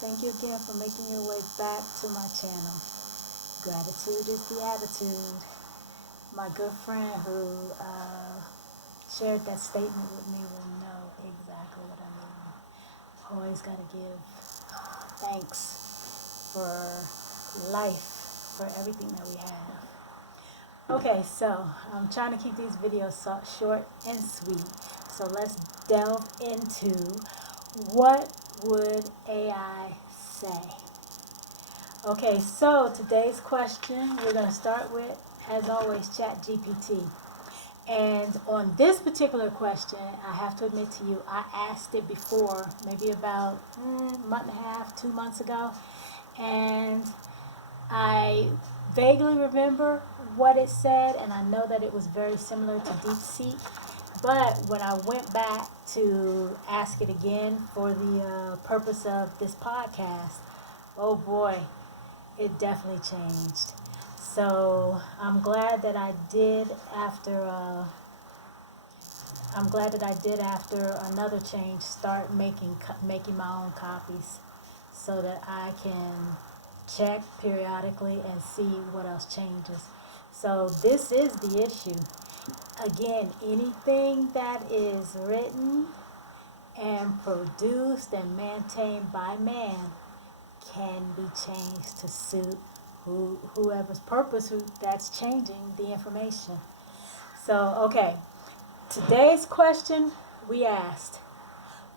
Thank you again for making your way back to my channel. Gratitude is the attitude. My good friend who shared that statement with me will know exactly what I mean. Always got to give thanks for life, for everything that we have. Okay, so I'm trying to keep these videos short and sweet. So let's delve into what would AI say. Okay, so today's question we're going to start with, as always, Chatgpt. And on this particular question, I have to admit to you, I asked it before, maybe about a month and a half, 2 months ago, and I vaguely remember what it said, and I know that it was very similar to Deepseek. But when I went back to ask it again for the purpose of this podcast, oh boy, it definitely changed. So I'm glad that I did after another change start making my own copies so that I can check periodically and see what else changes. So this is the issue. Again, anything that is written and produced and maintained by man can be changed to suit whoever's purpose that's changing the information. So, okay, today's question we asked,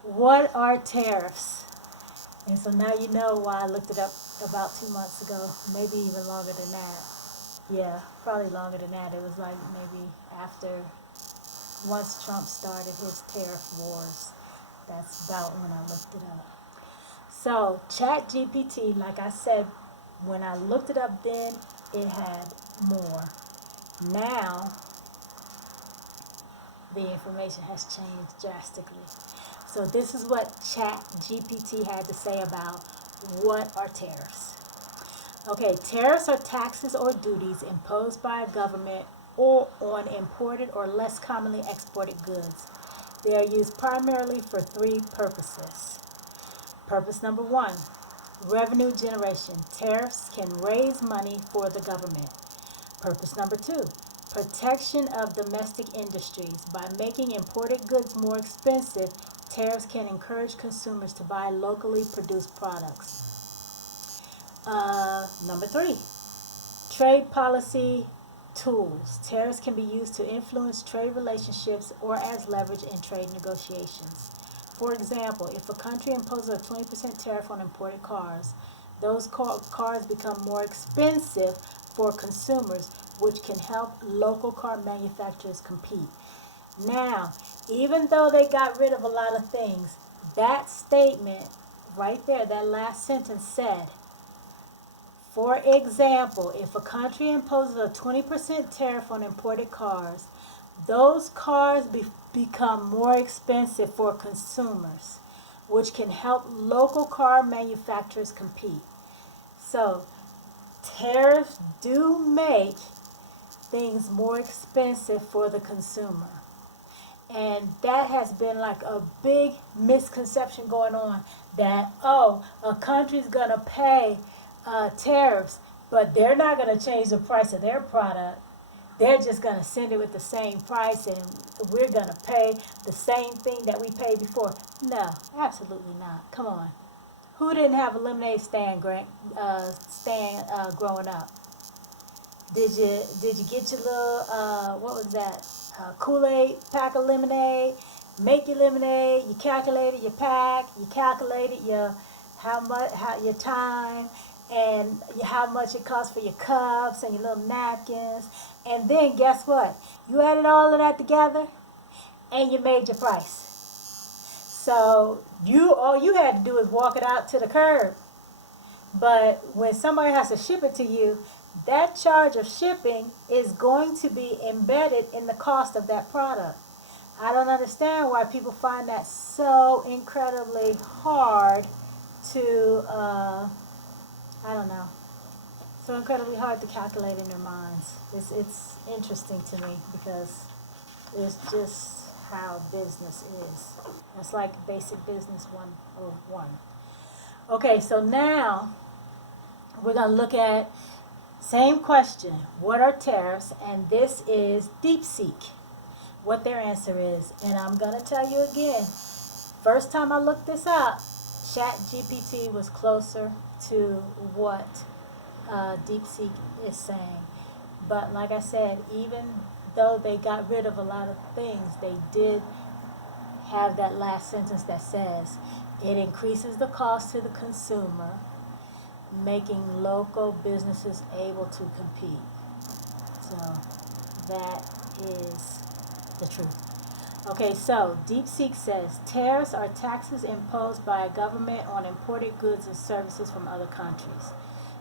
what are tariffs? And so now you know why I looked it up about 2 months ago, maybe even longer than that. Yeah, probably longer than that. It was like maybe once Trump started his tariff wars. That's about when I looked it up. So, ChatGPT, like I said, when I looked it up then, it had more. Now, the information has changed drastically. So this is what ChatGPT had to say about what are tariffs. Okay, tariffs are taxes or duties imposed by a government or on imported or less commonly exported goods. They are used primarily for three purposes. Purpose number one, revenue generation. Tariffs can raise money for the government. Purpose number two, protection of domestic industries. By making imported goods more expensive, tariffs can encourage consumers to buy locally produced products. Number three, trade policy tools. Tariffs can be used to influence trade relationships or as leverage in trade negotiations. For example, if a country imposes a 20% tariff on imported cars, those cars become more expensive for consumers, which can help local car manufacturers compete. Now, even though they got rid of a lot of things, that statement right there, that last sentence said, for example, if a country imposes a 20% tariff on imported cars, those cars become more expensive for consumers, which can help local car manufacturers compete. So, tariffs do make things more expensive for the consumer. And that has been like a big misconception going on that, oh, a country's going to pay tariffs, but they're not going to change the price of their product. They're just going to send it with the same price and we're going to pay the same thing that we paid before. No, absolutely not. Come on. Who didn't have a lemonade stand growing up? Did you get your little what was that? Kool-Aid pack of lemonade? Make your lemonade. You calculated your pack. You calculated your your time and how much it costs for your cups and your little napkins. And then guess what? You added all of that together and you made your price. So all you had to do is walk it out to the curb. But when somebody has to ship it to you, that charge of shipping is going to be embedded in the cost of that product. I don't understand why people find that so incredibly hard to, I don't know, so incredibly hard to calculate in their minds. It's interesting to me because it's just how business is. It's like basic business 101. Okay, so now we're going to look at same question. What are tariffs? And this is Deepseek, what their answer is. And I'm going to tell you again, first time I looked this up, Chatgpt was closer to what Deepseek is saying. But like I said, even though they got rid of a lot of things, they did have that last sentence that says it increases the cost to the consumer, making local businesses able to compete. So that is the truth. Okay, so DeepSeek says tariffs are taxes imposed by a government on imported goods and services from other countries.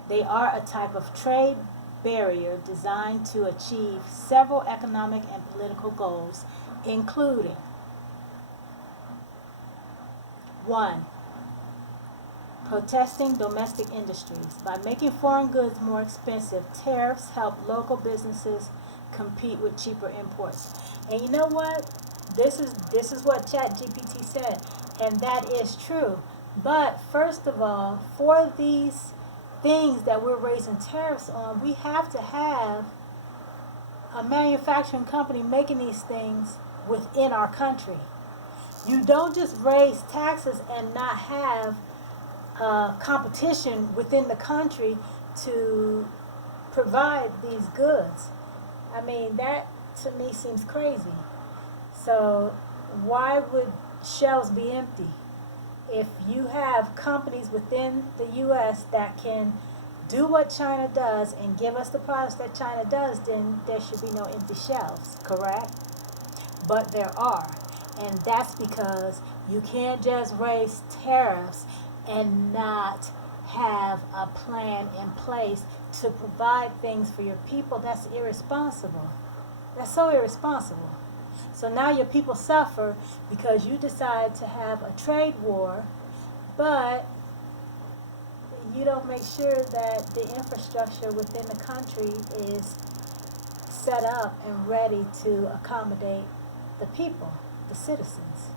They are a type of trade barrier designed to achieve several economic and political goals, including 1. Protesting domestic industries. By making foreign goods more expensive, tariffs help local businesses compete with cheaper imports. And you know what? This is what ChatGPT said, and that is true. But first of all, for these things that we're raising tariffs on, we have to have a manufacturing company making these things within our country. You don't just raise taxes and not have competition within the country to provide these goods. I mean, that to me seems crazy. So, why would shelves be empty? If you have companies within the U.S. that can do what China does and give us the products that China does, then there should be no empty shelves, correct? But there are. And that's because you can't just raise tariffs and not have a plan in place to provide things for your people. That's irresponsible. That's so irresponsible. So now your people suffer because you decide to have a trade war, but you don't make sure that the infrastructure within the country is set up and ready to accommodate the people, the citizens.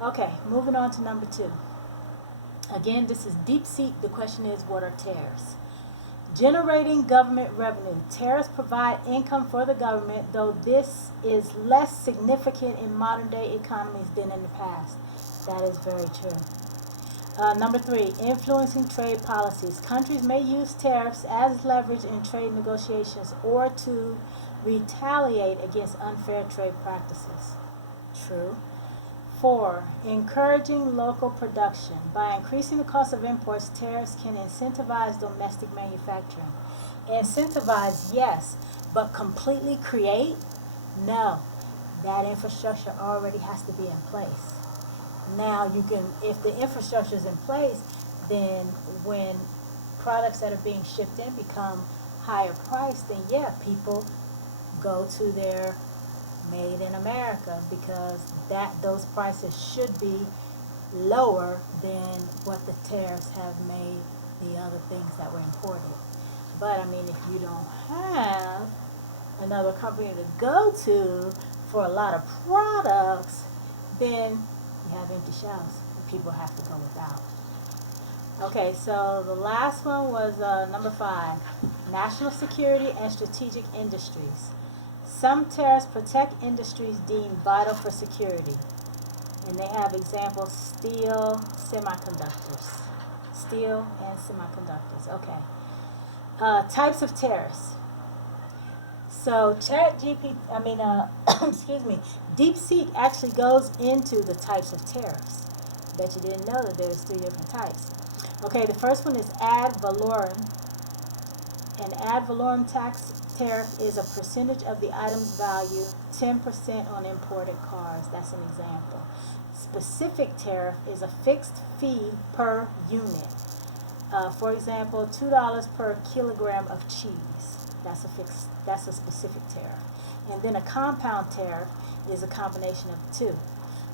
Okay, moving on to number 2. Again, this is Deepseek. The question is, what are tariffs? Generating government revenue. Tariffs provide income for the government, though this is less significant in modern day economies than in the past. That is very true. Number 3, influencing trade policies. Countries may use tariffs as leverage in trade negotiations or to retaliate against unfair trade practices. True. 4. Encouraging local production. By increasing the cost of imports, tariffs can incentivize domestic manufacturing. Incentivize, yes, but completely create? No. That infrastructure already has to be in place. Now you can, if the infrastructure is in place, then when products that are being shipped in become higher priced, then yeah, people go to their made in America because those prices should be lower than what the tariffs have made the other things that were imported. But I mean, if you don't have another company to go to for a lot of products, then you have empty shelves and people have to go without. Okay, so the last one was number 5, national security and strategic industries. Some tariffs protect industries deemed vital for security. And they have examples: steel, semiconductors. Steel and semiconductors. Okay. Types of tariffs. So excuse me, DeepSeek actually goes into the types of tariffs. Bet you didn't know that there's 3 different types. Okay, the first one is ad valorem. An ad valorem tax tariff is a percentage of the item's value, 10% on imported cars. That's an example. Specific tariff is a fixed fee per unit. For example, $2 per kilogram of cheese. That's a specific tariff. And then a compound tariff is a combination of the two.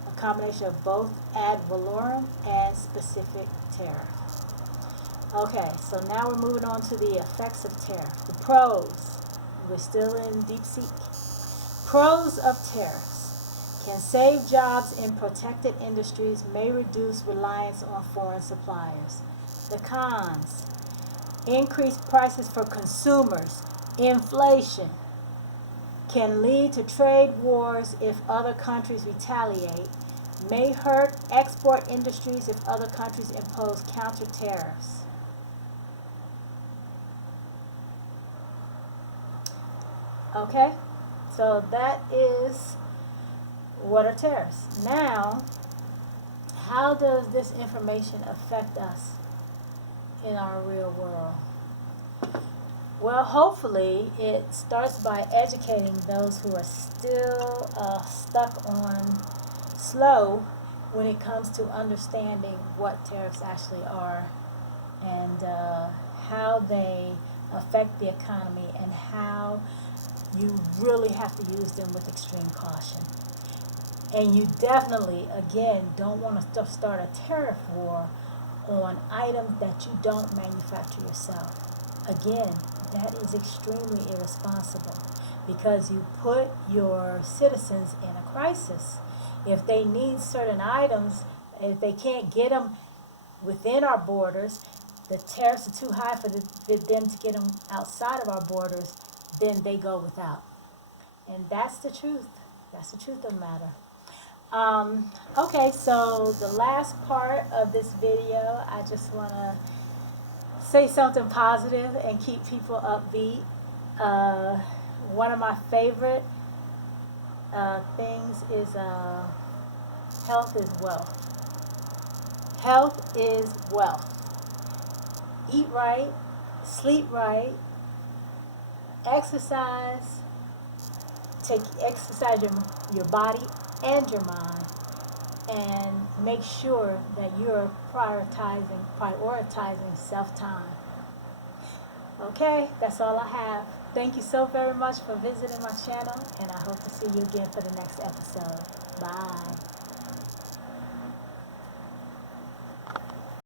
A combination of both ad valorem and specific tariff. Okay, so now we're moving on to the effects of tariff. The pros. We're still in Deepseek. Pros of tariffs. can save jobs in protected industries, may reduce reliance on foreign suppliers. The cons: increased prices for consumers, inflation, can lead to trade wars if other countries retaliate, may hurt export industries if other countries impose counter tariffs. Okay, so that is what are tariffs. Now, how does this information affect us in our real world? Well, hopefully it starts by educating those who are still stuck on slow when it comes to understanding what tariffs actually are, and how they affect the economy, and how you really have to use them with extreme caution. And you definitely, again, don't want to start a tariff war on items that you don't manufacture yourself. Again, that is extremely irresponsible, because you put your citizens in a crisis. If they need certain items, if they can't get them within our borders, the tariffs are too high for them to get them outside of our borders, then they go without. And that's the truth. That's the truth of the matter. Okay, so the last part of this video, I just want to say something positive and keep people upbeat. One of my favorite things is health is wealth. Health is wealth. Eat right, sleep right, exercise, exercise your body and your mind, and make sure that you're prioritizing self-time. Okay, that's all I have. Thank you so very much for visiting my channel, and I hope to see you again for the next episode. Bye.